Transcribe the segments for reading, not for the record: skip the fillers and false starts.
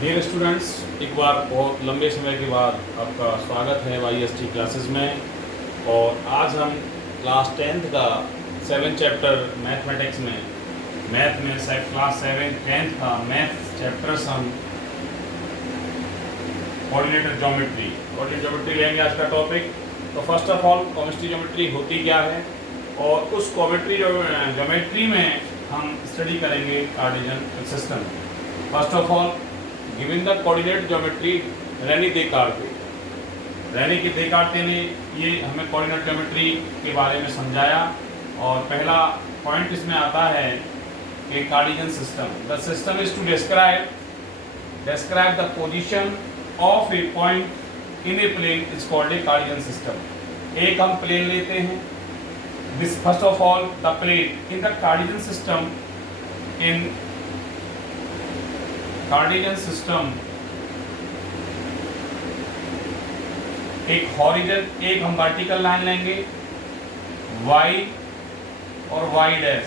Dear students, एक बार बहुत लंबे समय के बाद आपका स्वागत है YST क्लासेस में। और आज हम क्लास 10th का 7 चैप्टर मैथमेटिक्स में क्लास 7 10th का मैथ चैप्टर्स हम कोऑर्डिनेटर ज्योमेट्री लेंगे आज का टॉपिक। तो फर्स्ट ऑफ ऑल कॉमेस्ट्री ज्योमेट्री होती क्या है, और उस ज्योमेट्री में हम स्टडी करेंगे Cartesian system. First of all given the coordinate geometry Rene Descartes ने ये हमें कोऑर्डिनेट ज्योमेट्री के बारे में समझाया। और पहला पॉइंट इसमें आता है कि Cartesian system, the system is to describe the position of a point in a plane is called a Cartesian system. एक हम प्लेन लेते हैं, this first of all the plane in the Cartesian system एक हम vertical line लेंगे y और y dash,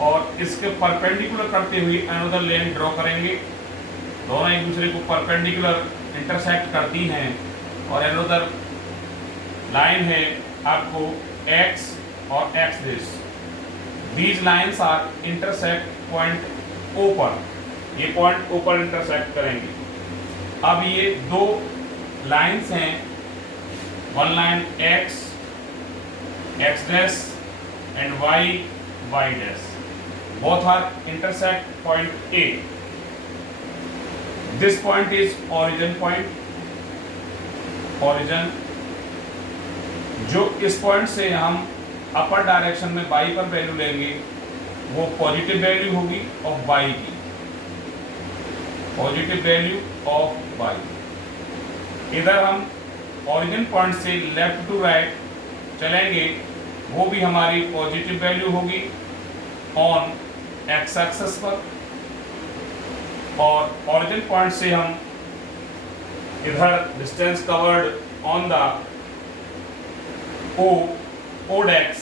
और इसके परपेंडिकुलर करते हुए अनदर लाइन ड्रॉ करेंगे। दोनों एक दूसरे को परपेंडिकुलर इंटरसेक्ट करती हैं, और अनदर लाइन है आपको x और x dash. These lines are intersect point O पर, ये पॉइंट ऊपर इंटरसेक्ट करेंगे। अब ये दो लाइंस हैं, one line x dash and y dash, both are intersect point A। This point is origin point. जो इस पॉइंट से हम अपर डायरेक्शन में y पर वैल्यू लेंगे वो पॉजिटिव वैल्यू होगी ऑफ y की, पॉजिटिव वैल्यू ऑफ y। इधर हम ओरिजिन पॉइंट से लेफ्ट टू राइट चलेंगे, वो भी हमारी पॉजिटिव वैल्यू होगी ऑन x एक्सिस पर। और ओरिजिन पॉइंट से हम इधर distance covered on the o डेक्स,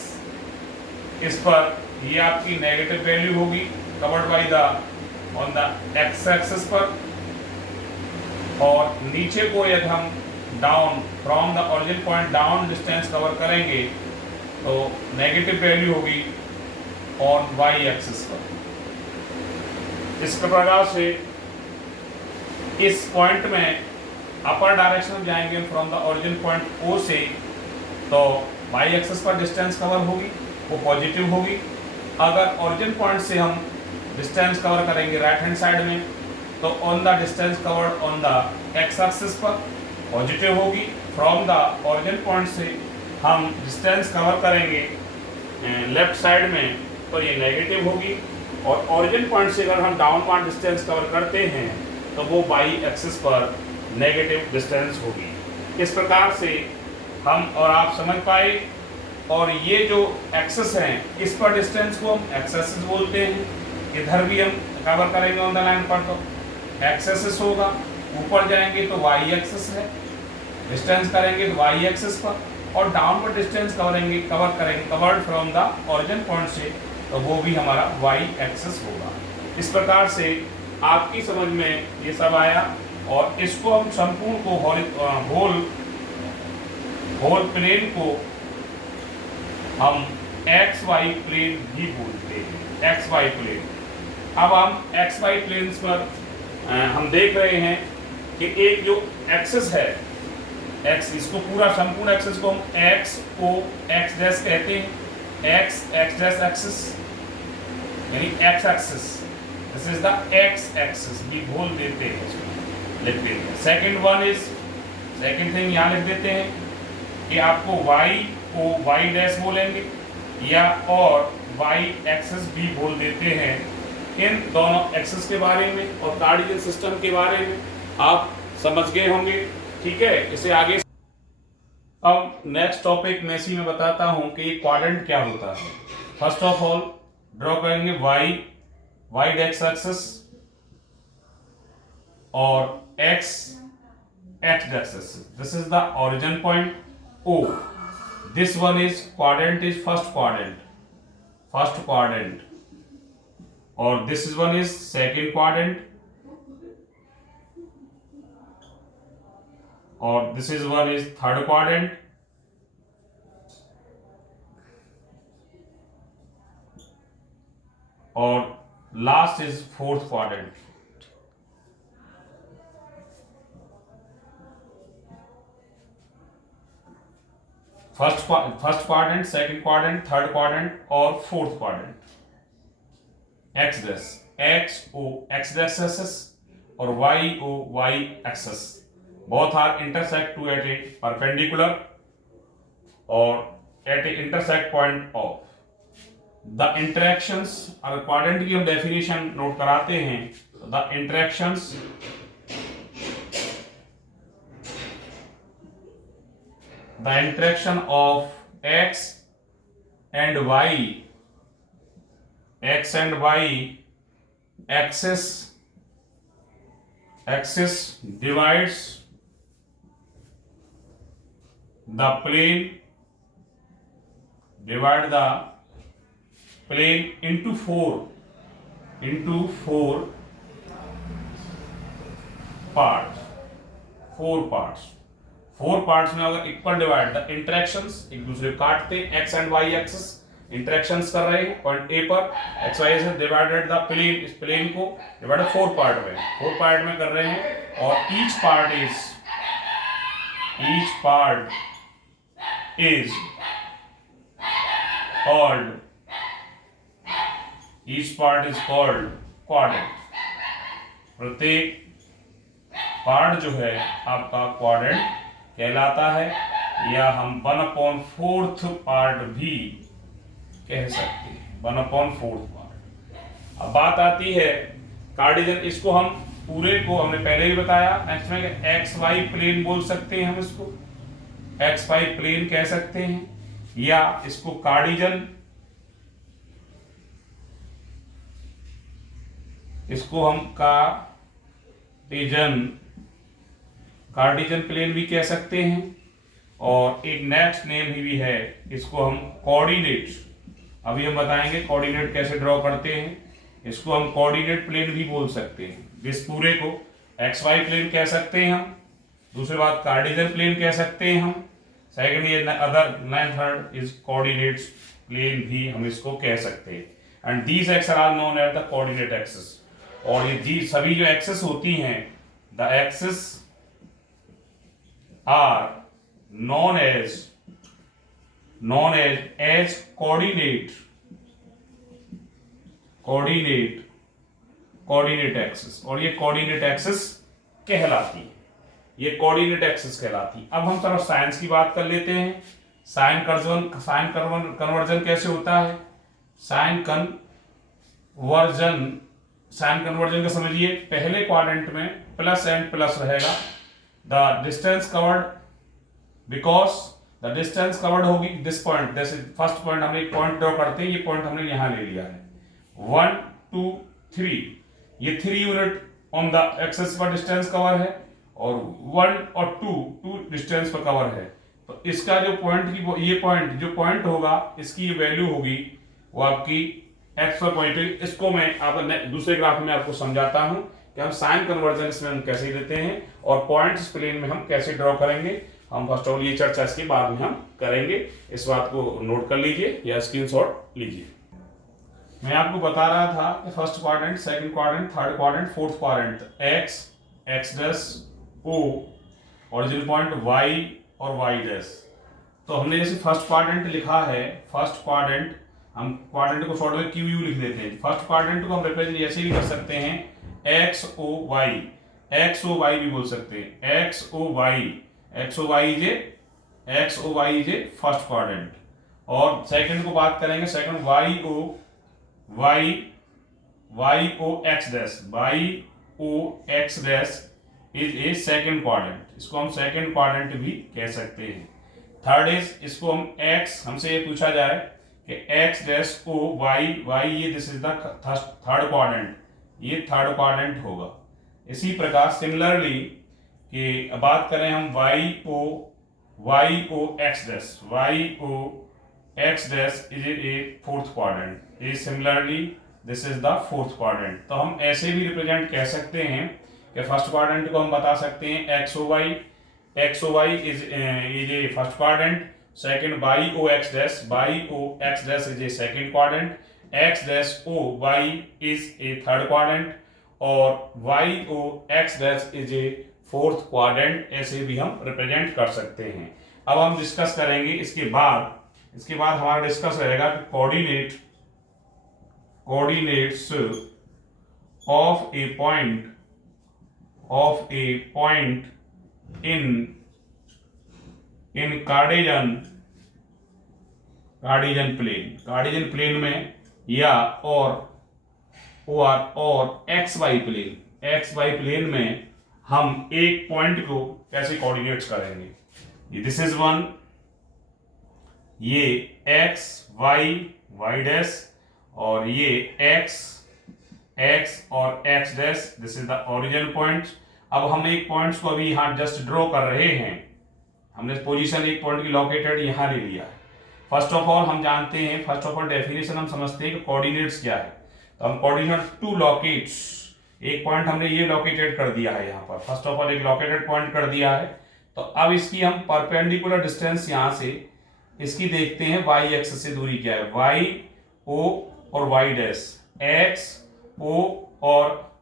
इस पर ये आपकी नेगेटिव वैल्यू होगी covered by the on the x axis पर। और नीचे को यदि हम down from the origin point down distance cover करेंगे तो नेगेटिव वैल्यू होगी ऑन y एक्सिस पर। इस प्रकार से इस पॉइंट में अपर डायरेक्शन में जाएंगे from the origin point O से, तो y एक्सिस पर डिस्टेंस कवर होगी वो पॉजिटिव होगी। अगर ओरिजिन पॉइंट से हम डिस्टेंस कवर करेंगे राइट हैंड साइड में, तो on the distance covered on the x axis पर पॉजिटिव होगी। फ्रॉम द ओरिजिन पॉइंट से हम डिस्टेंस कवर करेंगे लेफ्ट साइड में, तो ये नेगेटिव होगी। और ओरिजिन पॉइंट से अगर हम डाउनवर्ड डिस्टेंस कवर करते हैं तो वो y एक्सिस पर नेगेटिव डिस्टेंस होगी। इस प्रकार से हम और आप समझ पाए। और ये जो एक्सिस हैं इस पर डिस्टेंस को हम x एक्सिस बोलते हैं। इधर भी हम कवर करेंगे ऑन द लाइन पर तो x एक्सिस होगा, ऊपर जाएंगे तो y एक्सिस है, डिस्टेंस करेंगे तो y एक्सिस पर, और डाउन पर डिस्टेंस कवर करेंगे covered from the origin point से, तो वो भी हमारा y एक्सिस होगा। इस प्रकार से आपकी समझ में ये सब आया। और इसको हम संपूर्ण को होल प्लेन को हम XY प्लेन भी बोलते हैं, XY प्लेन। अब हम XY प्लेन्स पर हम देख रहे हैं कि एक जो एक्सिस है x, इसको पूरा संपूर्ण एक्सिस को हम x डैश कहते हैं। x डैश एक्सिस यानी x axis, this is the x axis भी बोल देते हैं, इसको लिख देते हैं। सेकंड थिंग यहाँ लिख देते हैं कि आपको y को y डैश बोलेंगे या और y एक्सिस भी बोल देते हैं। इन दोनों एक्सिस के बारे में और कार्टेशियन सिस्टम के बारे में आप समझ गए होंगे, ठीक है। इसे आगे अब नेक्स्ट टॉपिक में इसी में बताता हूं कि ये क्वाड्रेंट क्या होता है। फर्स्ट ऑफ ऑल ड्रॉ करेंगे y डैश एक्सिस और x dash axis. This is the origin point O। This one is quadrant is first quadrant, or this is one is second quadrant, और this is one is third quadrant, और last is fourth quadrant. First quadrant, second quadrant, third quadrant और fourth quadrant. X O X axes और Y O Y axes, both are intersect to at a perpendicular or at a intersect point of the interactions। अगर quadrant की हम definition note कराते हैं तो the interactions of x and y axis divides the plane into four parts में अगर equal divide the interactions, एक दूसरे को काटते, x and y axis interactions कर रहे हैं पॉइंट ए पर, एक्स वाई से डिवाइडेड द प्लेन, इस प्लेन को डिवाइड फोर पार्ट में कर रहे हैं, और each part is called quadrant. प्रत्येक पार्ट जो है आपका क्वाड्रेंट कहलाता है, या हम 1/4 पार्ट भी कह सकते हैं, 1/4 पार्ट। अब बात आती है कार्टेशियन, इसको हम पूरे को हमने पहले ही बताया, नेक्स्ट में एक्स वाई प्लेन बोल सकते हैं, हम इसको एक्स वाई प्लेन कह सकते हैं, या इसको कार्टेशियन, इसको हम कार्टेशियन प्लेन भी कह सकते हैं, और एक नेक्स्ट नेम भी है, इसको हम कोऑर्डिनेट, अभी हम बताएंगे कोऑर्डिनेट कैसे ड्रॉ करते हैं, इसको हम कोऑर्डिनेट प्लेन भी बोल सकते हैं। इस पूरे को एक्स वाई प्लेन कह सकते हैं हम, दूसरी बात कार्टेशियन प्लेन कह सकते हैं हम, सेकंड ये other third is coordinate plane भी हम इसको कह सकते हैं। And these x are known as the coordinate axis, और ये सभी जो एक्सेस होती हैं, the axis are known as coordinate axis, और ये कोऑर्डिनेट एक्सिस कहलाती है, ये कोऑर्डिनेट एक्सिस कहलाती है। अब हम तरफ साइंस की बात कर लेते हैं। साइन कन्वर्जन कैसे होता है? साइन कन्वर्जन का समझिए, पहले क्वाड्रेंट में प्लस एंड प्लस रहेगा, the distance covered, because the distance covered होगी दिस पॉइंट, जैसे फर्स्ट पॉइंट हमने एक पॉइंट ड्रॉ करते हैं, ये पॉइंट हमने यहां ले लिया है 1 2 3, ये 3 यूनिट ऑन द एक्सेस पर डिस्टेंस कवर है, और 1 और 2 डिस्टेंस पर कवर है। तो इसका जो पॉइंट की ये पॉइंट होगा, इसकी वैल्यू होगी वो आपकी एक्स पर पॉइंट। इसको मैं आप दूसरे ग्राफ में आपको समझाता हूं कि हम साइन कन्वर्जन इसमें हम कैसे लेते हैं, और पॉइंट्स प्लेन में हम कैसे ड्रॉ करेंगे। हम फर्स्ट ऑफ ऑल ये चर्चा इसके बाद में हम करेंगे, इस बात को नोट कर लीजिए या स्क्रीनशॉट लीजिए। मैं आपको बता रहा था कि first quadrant, second quadrant, third quadrant, fourth quadrant, x dash O, origin point y और वाई डैश। तो हमने जैसे फर्स्ट क्वाड्रेंट लिखा है, फर्स्ट क्वाड्रेंट, हम क्वाड्रेंट को शॉर्ट में क्यू यू लिख देते हैं। फर्स्ट क्वाड्रेंट को हम रिप्रेजेंट ऐसे भी कर सकते हैं एक्स ओ वाई भी बोल सकते हैं, x O Y is a first quadrant. और सेकंड को बात करेंगे, second Y O x dash is a second quadrant, इसको हम सेकंड क्वाड्रेंट भी कह सकते हैं। थर्ड इज, इसको हम एक्स, हमसे ये पूछा जाए कि एक्स डैश ओ वाई ये this is the third quadrant, ये थर्ड क्वाड्रेंट होगा। इसी प्रकार सिमिलरली कि बात करें हम Y O x dash is a fourth quadrant, ये similarly this is the fourth quadrant. तो हम ऐसे भी रिप्रेजेंट कह सकते हैं कि फर्स्ट क्वाड्रेंट को हम बता सकते हैं x O Y X O Y is a first quadrant, second Y O x dash is a second quadrant, x dash O Y is a third quadrant और Y O x dash is a fourth quadrant. ऐसे भी हम represent कर सकते हैं। अब हम discuss करेंगे इसके बाद हमारा डिस्कस रहेगा कि coordinates of a point in Cartesian plane में या और एक्स वाई प्लेन में हम एक पॉइंट को कैसे कोऑर्डिनेट्स करेंगे। दिस इज वन, ये एक्स वाई डैश और ये एक्स और x dash, this is the origin point. अब हम एक पॉइंट्स को अभी यहां जस्ट ड्रॉ कर रहे हैं। हमने पोजीशन एक पॉइंट की लोकेटेड यहां ले लिया है। फर्स्ट ऑफ ऑल हम जानते हैं, फर्स्ट ऑफ ऑल डेफिनेशन हम समझते हैं कि कोऑर्डिनेट्स क्या है। तो हम कोऑर्डिनेट टू लोकेट्स, एक पॉइंट हमने ये लोकेटेड कर दिया है यहाँ पर, फर्स्ट ऑफ ऑल एक लोकेटेड पॉइंट कर दिया है। तो अब इसकी हम परपेंडिकुलर डिस्टेंस यहाँ से इसकी देखते हैं, वाई एक्स से दूरी क्या है, वाई ओ और वाई डैश, एक्स ओ और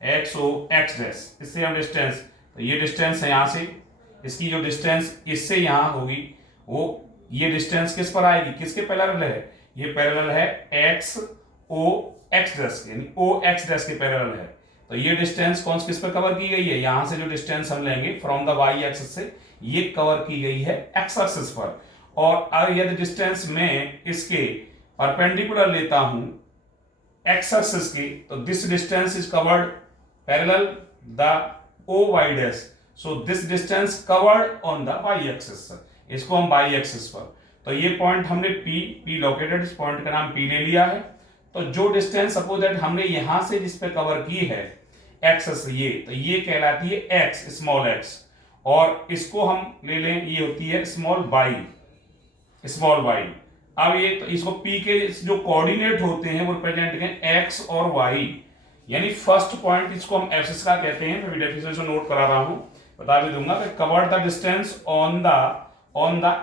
एक्स ओ एक्स डैश, इससे हम डिस्टेंस, तो ये डिस्टेंस है यहाँ से, इसकी जो डिस्टेंस इससे यहाँ होगी वो ये डिस्टेंस किस पर आएगी, किसके पैरेलल है, ये पैरेलल है एक्स ओ एक्स डैश, यानी ओ एक्स डैश के पैरेलल है। तो ये डिस्टेंस कौन किस पर कवर की गई है, यहां से जो डिस्टेंस हम लेंगे फ्रॉम द वाई एक्सिस से, ये कवर की गई है एक्स एक्सिस पर। और अगर यदि डिस्टेंस में इसके परपेंडिकुलर लेता हूं एक्स एक्सिस की, तो this distance is covered parallel the O y dash, so this distance covered on the Y axis, इसको हम वाई एक्सिस पर। तो ये पॉइंट हमने पी लोकेटेड, इस पॉइंट का नाम पी ले लिया है। तो जो डिस्टेंस सपोज दैट हमने यहां से जिस पे कवर की है एक्स से, ये तो ये कहलाती है एक्स, स्मॉल एक्स, और इसको हम ले लें, ये होती है स्मॉल वाई। अब ये तो इसको पी के जो कोऑर्डिनेट होते हैं वो रिप्रेजेंट करें एक्स और वाई, यानी फर्स्ट पॉइंट इसको हम एक्सिस का कहते हैं। मैं डेफिनेशन नोट करा रहा हूं, बता भी दूंगा कि covered the distance on the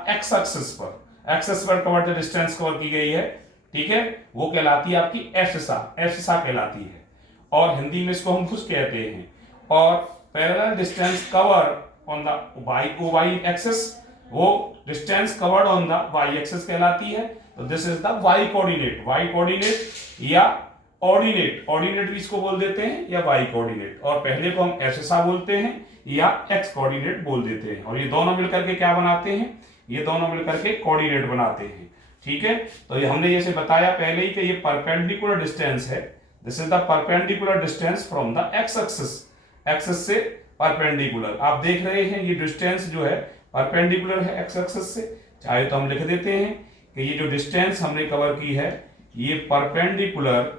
x axis पर, एक्सिस पर कवर्ड द डिस्टेंस कवर की गई है, ठीक है, वो कहलाती है आपकी एफसा कहलाती है, और हिंदी में इसको हम भुज कहते हैं। और parallel distance cover on the Y axis, वो distance covered on the Y axis कहलाती है। तो this is the Y coordinate या ऑर्डिनेट भी इसको बोल देते हैं, या वाई कोऑर्डिनेट, और पहले को हम एफसा बोलते हैं या एक्स कोऑर्डिनेट बोल देते हैं। और ये दोनों मिलकर के क्या बनाते हैं, ये दोनों मिलकर के कोऑर्डिनेट बनाते हैं, ठीक है। तो ये हमने जैसे बताया पहले ही कि ये परपेंडिकुलर डिस्टेंस है, this is the perpendicular distance from the x axis से परपेंडिकुलर। आप देख रहे हैं ये डिस्टेंस जो है परपेंडिकुलर है एक्स एक्सिस से, चाहे तो हम लिख देते हैं कि ये जो डिस्टेंस हमने कवर की है ये perpendicular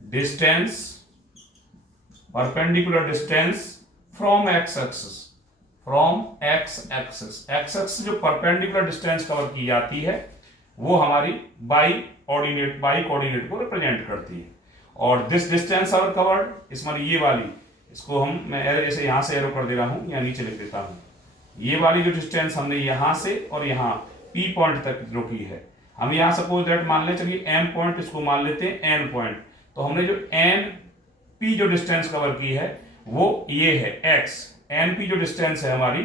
distance from x axis जो परपेंडिकुलर डिस्टेंस कवर की जाती है वो हमारी बाई कोऑर्डिनेट को रिप्रेजेंट करती है। और दिस डिस्टेंस आवर कवर्ड, इसमें ये वाली, इसको मैं एरो जैसे यहां से एरो कर दे रहा हूं या नीचे लिख देता हूं, ये वाली जो डिस्टेंस हमने यहां से और यहां पी पॉइंट तक जो की है, हम यहां सपोज दैट मान ले, चलिए एम पॉइंट इसको मान लेते हैं एन पॉइंट, तो हमने जो एन पी जो डिस्टेंस कवर की है वो ये है एक्स, एन पी जो डिस्टेंस है हमारी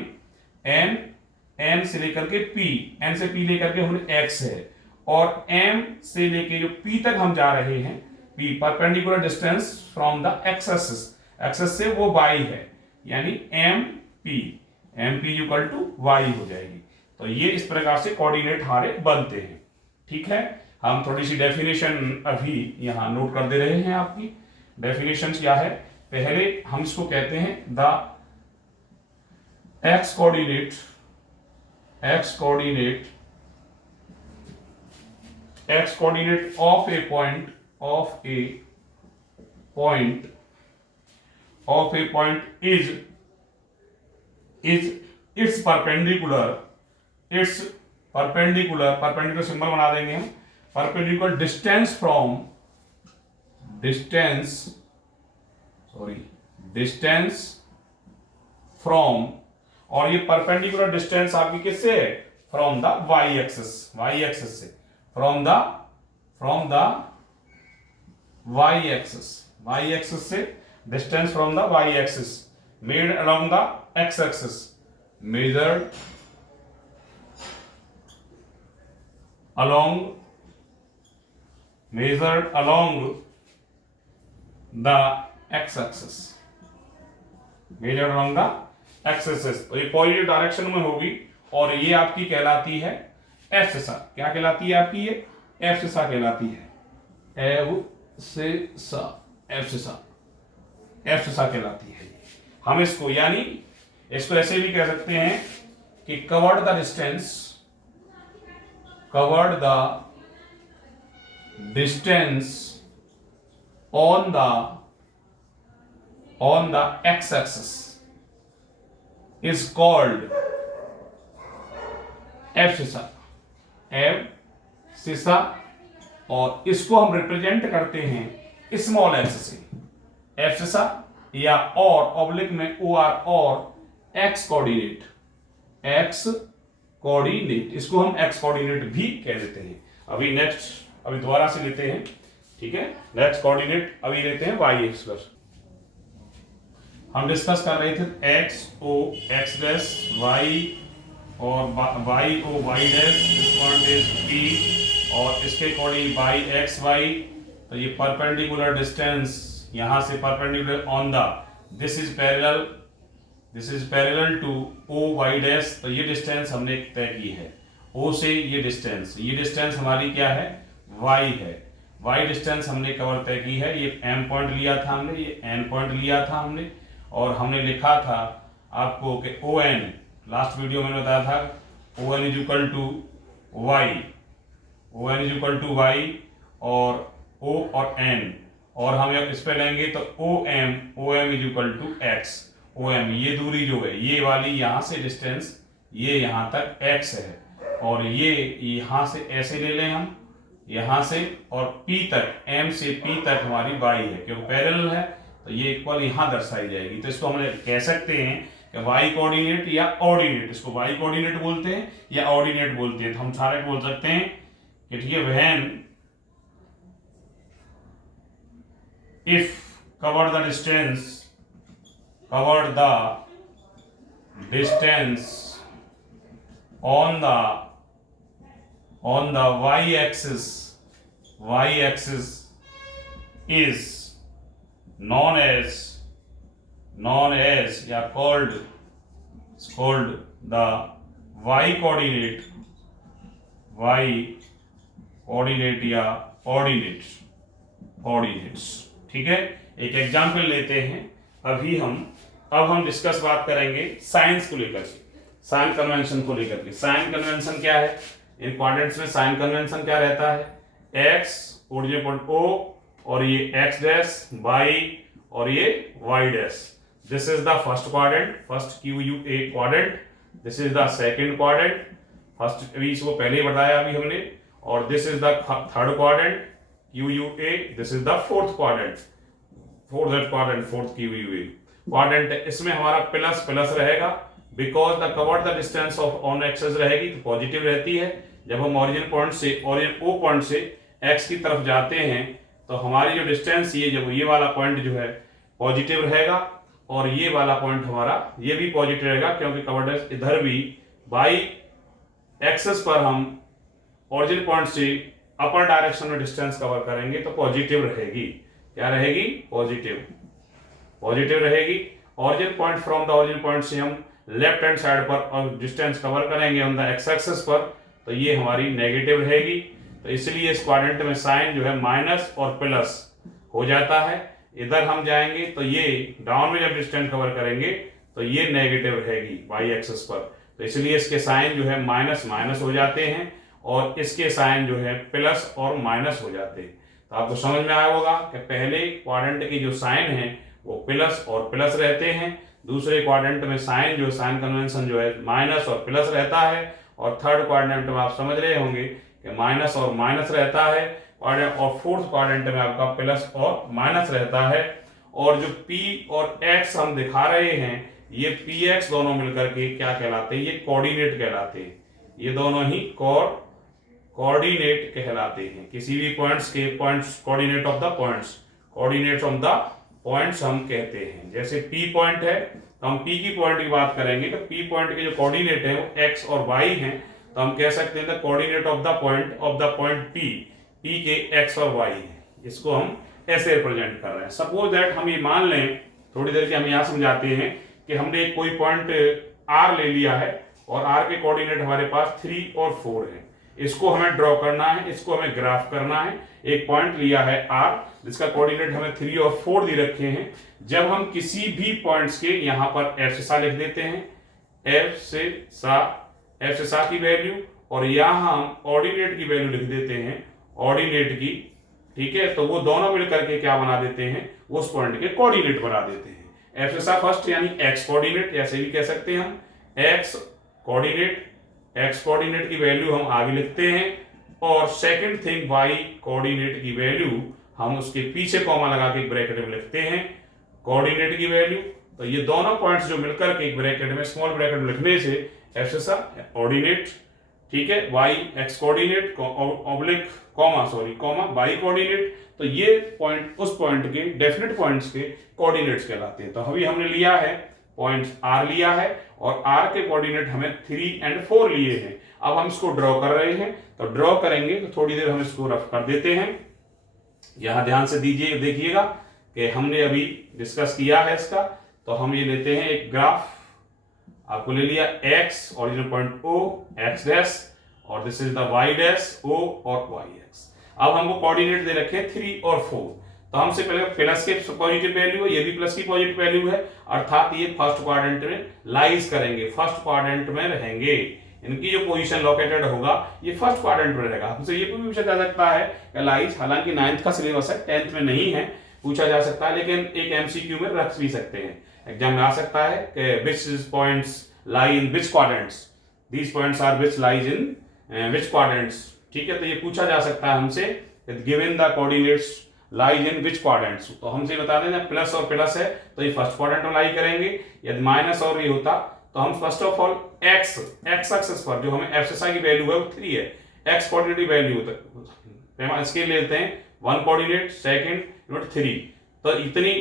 एन से लेकर के पी, एन से पी लेकर के हमने एक्स है, और एम से लेके जो पी तक हम जा रहे हैं, P perpendicular distance from the x axis से वो वाई है, यानी M P equal to y हो जाएगी। तो ये इस प्रकार से कोऑर्डिनेट हमारे बनते हैं, ठीक है। हम थोड़ी सी डेफिनेशन अभी यहां नोट कर दे रहे हैं। आपकी डेफिनेशन क्या है, पहले हम इसको कहते हैं the x coordinate of a point is it's perpendicular symbol बना देंगे हम, परपेंडिकुलर डिस्टेंस डिस्टेंस फ्रॉम, और ये परपेंडिकुलर डिस्टेंस आपकी किससे है, from the Y axis, Y axis से, from the Y axis, Y axis से distance from the Y axis made along the x axis, measured along the x axis, measured along the x axis। तो ये positive direction में होगी और ये आपकी कहलाती है एब्सिसा। क्या कहलाती है आपकी, ये एब्सिसा कहलाती है, एब्सिसा कहलाती है। हम इसको यानी इसको ऐसे भी कह सकते हैं कि covered the distance on the x axis is called abscissa, abscissa. और इसको हम रिप्रेजेंट करते हैं स्मॉल एक्स से, एब्सिसा, या और ऑब्लिक में ओ आर, और एक्स कोऑर्डिनेट, इसको हम एक्स कोऑर्डिनेट भी कह देते हैं। अभी दोबारा से लेते हैं, ठीक है। नेक्स्ट कोऑर्डिनेट अभी लेते हैं वाई एक्स पर। हम डिस्कस कर रहे थे x O x dash y और Y O y dash, this point is P, और इसके अकॉर्डिंग वाई एक्स वाई। तो ये परपेंडिकुलर डिस्टेंस यहां से perpendicular on the, this is parallel to O y dash. तो ये डिस्टेंस हमने तय की है, ओ से ये डिस्टेंस हमारी क्या है, वाई है। वाई डिस्टेंस हमने कवर तय की है, ये एम पॉइंट लिया था हमने, ये एन पॉइंट लिया था हमने, और हमने लिखा था आपको कि ओ एन, लास्ट वीडियो में बताया था O N is equal to y, और ओ और एन, और हम इस पे लेंगे तो O M is equal to x. O M ये दूरी जो है, ये वाली यहाँ से डिस्टेंस, ये यहाँ तक एक्स है, और ये यहाँ से ऐसे ले लें हम यहाँ से, और P तक, M से P तक हमारी y है, क्योंकि पैरेलल है तो ये इक्वल यहाँ दर्शाई जाएगी। तो इसको हम कह सकते हैं कि y कोऑर्डिनेट या ऑर्डिनेट, इसको y कोऑर्डिनेट बोलते हैं या ऑर्डिनेट बोलते हैं। तो हम सारे बोल सकते हैं कि ठीक है, when if cover the distance on the y axis is known as या called the y coordinate या ordinates। ठीक है, एक एग्जाम्पल लेते हैं। अब हम डिस्कस बात करेंगे साइंस को लेकर के, साइन कन्वेंशन को लेकर के। साइन कन्वेंशन क्या है, इन क्वाड्रेंट्स में साइन कन्वेंशन क्या रहता है, x ओरिजिन पॉइंट O, और ये x डैश y, और ये y dash. This is the first quadrant, first QUA quadrant, this is the second quadrant, first अभी इसको पहले ही बताया अभी हमने, और this is the third quadrant QUA, this is the fourth quadrant, fourth QUA quadrant. इसमें हमारा प्लस रहेगा, because the cover the distance of on axis रहेगी तो पॉजिटिव रहती है। जब हम ओरिजिन पॉइंट से, ओरिजिन O पॉइंट से x की तरफ जाते हैं तो हमारी जो डिस्टेंस ये वाला पॉइंट जो है पॉजिटिव रहेगा, और ये वाला पॉइंट हमारा ये भी पॉजिटिव रहेगा, क्योंकि कवर इधर भी बाई एक्सेस पर हम ओरिजिन पॉइंट से अपर डायरेक्शन में डिस्टेंस कवर करेंगे तो पॉजिटिव रहेगी। क्या रहेगी, पॉजिटिव रहेगी। Origin point from the origin point से हम लेफ्ट हैंड साइड पर और डिस्टेंस कवर करेंगे ऑन द एक्स एक्सिस पर, तो ये हमारी नेगेटिव रहेगी। तो इसलिए इस क्वाड्रेंट में साइन जो है माइनस और प्लस हो जाता है। इधर हम जाएंगे तो ये डाउन में जब डिस्टेंस कवर करेंगे तो ये नेगेटिव रहेगी वाई एक्सिस पर, तो इसलिए इसके साइन जो है माइनस हो जाते हैं, और इसके साइन जो है प्लस और माइनस हो जाते हैं। तो आपको समझ में आया होगा कि पहले क्वाड्रेंट की जो साइन है वो प्लस और प्लस रहते हैं, दूसरे क्वाड्रेंट में साइन कन्वेंशन जो है माइनस और प्लस रहता है, और थर्ड क्वाड्रेंट में आप समझ रहे होंगे कि माइनस और माइनस रहता है, और फोर्थ क्वाड्रेंट में आपका प्लस और माइनस रहता है। और जो P और X हम दिखा रहे हैं ये PX दोनों मिलकर के क्या कहलाते हैं, ये कोऑर्डिनेट कहलाते हैं। ये दोनों ही कोऑर्डिनेट कहलाते हैं। किसी भी पॉइंट्स के points, coordinate of the points, coordinates of the points हम कहते हैं। जैसे P पॉइंट है तो हम P की पॉइंट की बात करेंगे तो P पॉइंट के जो कोऑर्डिनेट है वो X और Y हैं, तो हम कह सकते हैं the coordinate of the point P के X और Y है। इसको हम ऐसे रिप्रेजेंट कर रहे हैं। सपोज दैट हम ये मान लें, थोड़ी देर के हम यहाँ समझाते हैं कि हमने एक कोई पॉइंट R ले लिया है और R के कोऑर्डिनेट हमारे पास 3 और 4 है। इसको हमें ड्रॉ करना है, इसको हमें ग्राफ करना है। एक पॉइंट लिया है R जिसका कोऑर्डिनेट हमें 3 और 4 दे रखे हैं। जब हम किसी भी पॉइंट्स के यहाँ पर F से सा लिख देते हैं, F से सा की वैल्यू, और यहाँ हम ऑर्डिनेट की वैल्यू लिख देते हैं, ऑर्डिनेट की, ठीक है, तो वो दोनों मिलकर के क्या बना देते हैं, उस पॉइंट के कोऑर्डिनेट बना देते हैं। F से सा फर्स्ट यानी X कोऑर्डिनेट, ऐसे भी कह सकते हैं हम, X कोऑर्डिनेट की वैल्यू हम आगे लिखते हैं, और सेकंड थिंग Y कोऑर्डिनेट की वैल्यू हम उसके पीछे कॉमा लगा के एक ब्रैकेट में लिखते हैं, कोऑर्डिनेट की वैल्यू। तो ये दोनों पॉइंट्स जो मिलकर के एक ब्रैकेट में, स्मॉल ब्रैकेट में लिखने से F से सा ऑर्डिनेट, ठीक है, Y X coordinate oblique comma Y coordinate, तो ये पॉइंट उस पॉइंट के डेफिनेट पॉइंट्स के कोऑर्डिनेट्स कहलाते हैं। तो अभी हमने लिया है पॉइंट R लिया है और R के कोऑर्डिनेट हमें 3 और 4 लिए हैं। अब हम इसको ड्रॉ कर रहे हैं, तो ड्रॉ करेंगे तो थोड़ी देर हम इसको रफ कर देते हैं। यहां ध्यान से दीजिए, देखिएगा कि हमने अभी डिस्कस किया है इसका। तो हम ये लेते हैं एक ग्राफ, आपको ले लिया X original point O X dash, और this is the Y dash O और YX। अब हमको कोऑर्डिनेट दे रखे 3 और 4, तो हमसे पहले प्लस के पॉजिटिव वैल्यू है, ये भी प्लस की पॉजिटिव वैल्यू है, अर्थात ये फर्स्ट क्वाड्रेंट में लाइज करेंगे, फर्स्ट क्वाड्रेंट में रहेंगे। इनकी जो पोजीशन लोकेटेड होगा ये फर्स्ट क्वाड्रेंट में रहेगा। हमसे ये भी पूछा जा सकता है कि लाइज, हालांकि 9th का सिलेबस है, 10th में नहीं है, पूछा जा सकता है, लेकिन एक MCQ में रख भी सकते हैं, एग्जाम में आ सकता है कि which points lie in which quadrants, these points are which lies in which quadrants, ठीक है। तो ये पूछा जा सकता है हमसे, given the coordinates lies in which quadrants, तो हमसे बता देना प्लस और प्लस है तो ये फर्स्ट क्वाड्रेंट में लाई करेंगे। यदि माइनस और ये होता तो हम first of all x axis पर जो हमें F से की वैल्यू है वो 3 है, x कोऑर्डिनेट की वैल्यू होता है, इसके लेते हैं 1 कोऑर्डिनेट, सेकंड यूनिट 3, तो इतनी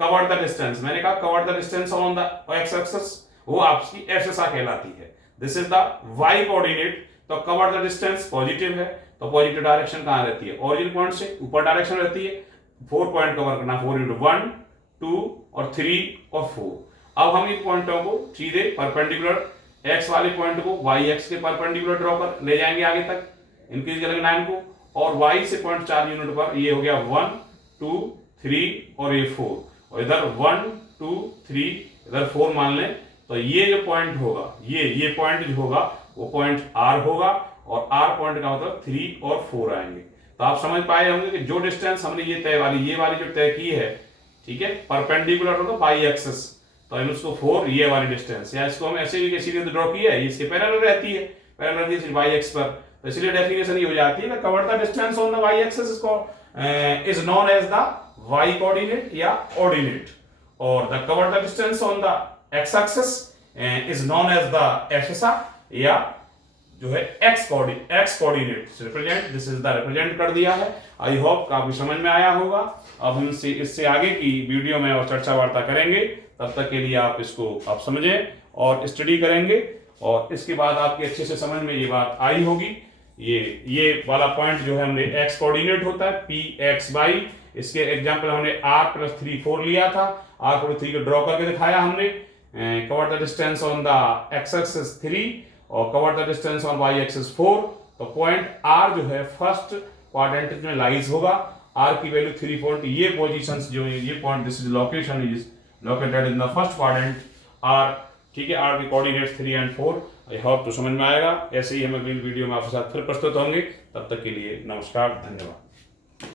कवर द डिस्टेंस, मैंने कहा cover the distance on the x axis, वो आपकी F से कहलाती है। This is the y coordinate, तो कवर द डिस्टेंस पॉजिटिव है, तो पॉजिटिव डायरेक्शन कहां रहती है, ओरिजिन पॉइंट से ऊपर डायरेक्शन रहती है। 4 पॉइंट कवर करना, 4 × 1 2 और 3 और 4। अब हम इन पॉइंटों को सीधे परपेंडिकुलर x वाले पॉइंट को yx के परपेंडिकुलर ड्रॉ कर ले जाएंगे आगे तक, इंक्रीज करेंगे 9 को, और y से पॉइंट 4 यूनिट पर ये हो गया 1 2 3 और ये 4, और इधर 1 2 3 इधर 4 मान लें, तो ये जो पॉइंट होगा, ये पॉइंट जो होगा वो पॉइंट R होगा, और R पॉइंट का मतलब 3 और 4 आएंगे। तो आप समझ पाए होंगे कि जो डिस्टेंस हमने ये वाली जो तय की है, ठीक है, परपेंडिकुलर तो y एक्सिस, तो हम इसको 4 ये वाली डिस्टेंस, या इसको हम ऐसे भी किसी ने ड्रॉ किया है, इसके पैरेलल रहती है, पैरेलल रहती है y एक्स पर, तो इसलिए डेफिनेशन ये हो जाती है cover the distance on the y axis is known as the y coordinate या ऑर्डिनेट, और the cover the distance on the x axis is known as the abscissa या जो है x coordinate represent, this is the represent कर दिया है। I hope काफी समझ में आया होगा। अब हम इससे आगे की वीडियो में और चर्चा वार्ता करेंगे, तब तक के लिए आप इसको आप समझें और स्टडी करेंगे, और इसके बाद आपके अच्छे से समझ में ये बात आई होगी। ये वाला पॉइंट जो है हमने x कोऑर्डिनेट होता है PXY, इसके एग्जांपल हमने R+3 4 लिया था, R+3 को ड्रॉ करके दिखाया हमने, cover the distance on the x axis 3 और cover the distance on y axis 4। तो पॉइंट R जो है फर्स्ट क्वाड्रेंट में लाइज होगा, R की वैल्यू 3 4, ये पोजीशंस जो है, ये point this is location is located in the first quadrant R, ठीक है। R के कोऑर्डिनेट्स 3 और 4। आई होप तो समझ में आएगा। ऐसे ही हम अगली वीडियो में आपके साथ फिर प्रस्तुत होंगे, तब तक के लिए नमस्कार, धन्यवाद।